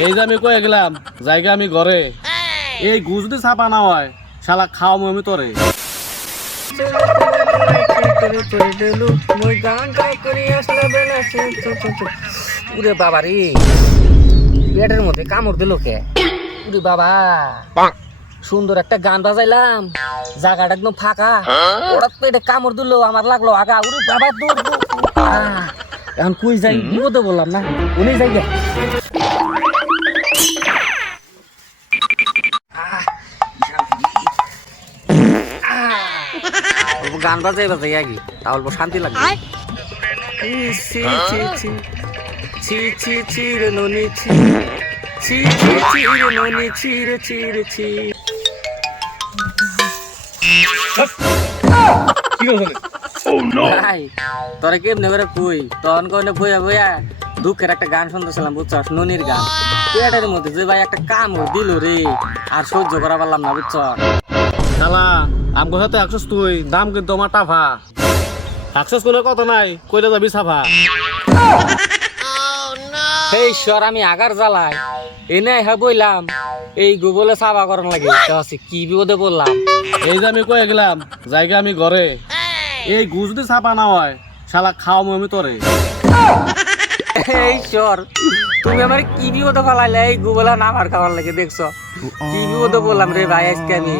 এই যে আমি কয়ে গেলাম জায়গা আমি ঘরে এই গু যদি চাপা না হয় শালা খাও আমি তোরে। উরে বাবা রে, পেটের মধ্যে কামড় দিল কে? উরে বাবা, সুন্দর একটা গান বাজাইলাম, জায়গাটা একদম ফাঁকা, ওরা পেটে কামড় দিল, আমার লাগলো আগা। উরে বাবা দৌড় দৌড়। এখন কই যাই বিপদে বললাম না, উনি যাই গে। গান বাজাই বাজাই আগে তাহলে শান্তি লাগবে। ছি ছি ছি ছি ছি ছি রে ননি ছি ছি ছি ছি রে ননি ছি রে ছি রে ছি। কি করছ? ভাই তোরা কেমনে করে কই তখন কইনে বইয়া বইয়া দুঃখের একটা গান শুনতেছিলাম, বুঝছস? ননির গান। পেটের মধ্যে যে ভাই একটা কামড় দিল রে, আর সহ্য করা পারলাম না, বুঝছ? শালা আমগো সাথে একশোস তুই দাম কিন্তু আমার টাফা। একশোস কোনো কথা নাই, কইলে যাবি সাফা। এই ঈশ্বর, আমি আগার জ্বালাই এনে হ্যাঁ বইলাম এই গোবলে সাফা করার লাগে, কি বিপদে বললাম। এই যে আমি কয়ে গেলাম জায়গা আমি ঘরে এই গু যদি চাপা না হয় শালা খাও আমি তোরে। এই ঈশ্বর, তুমি আমার কি বিপদে ফেলাইলে এই গোবলা না আমার খাওয়ার লাগে, দেখছো কি বিপদে বললাম রে ভাই আজকে আমি।